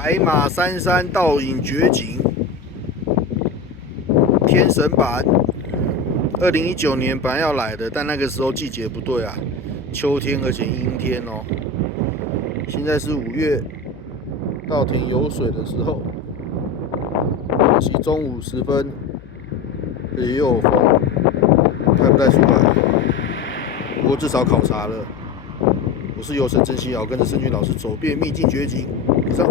白马山山倒影绝景，天神版。2019年本来要来的，但那个时候季节不对啊，秋天而且阴天哦。现在是5月，稻田有水的时候，可惜中午时分也有风，看不太出来。不过至少考察了。我是游神真心瑶，跟着圣君老师走遍秘境绝景。以上。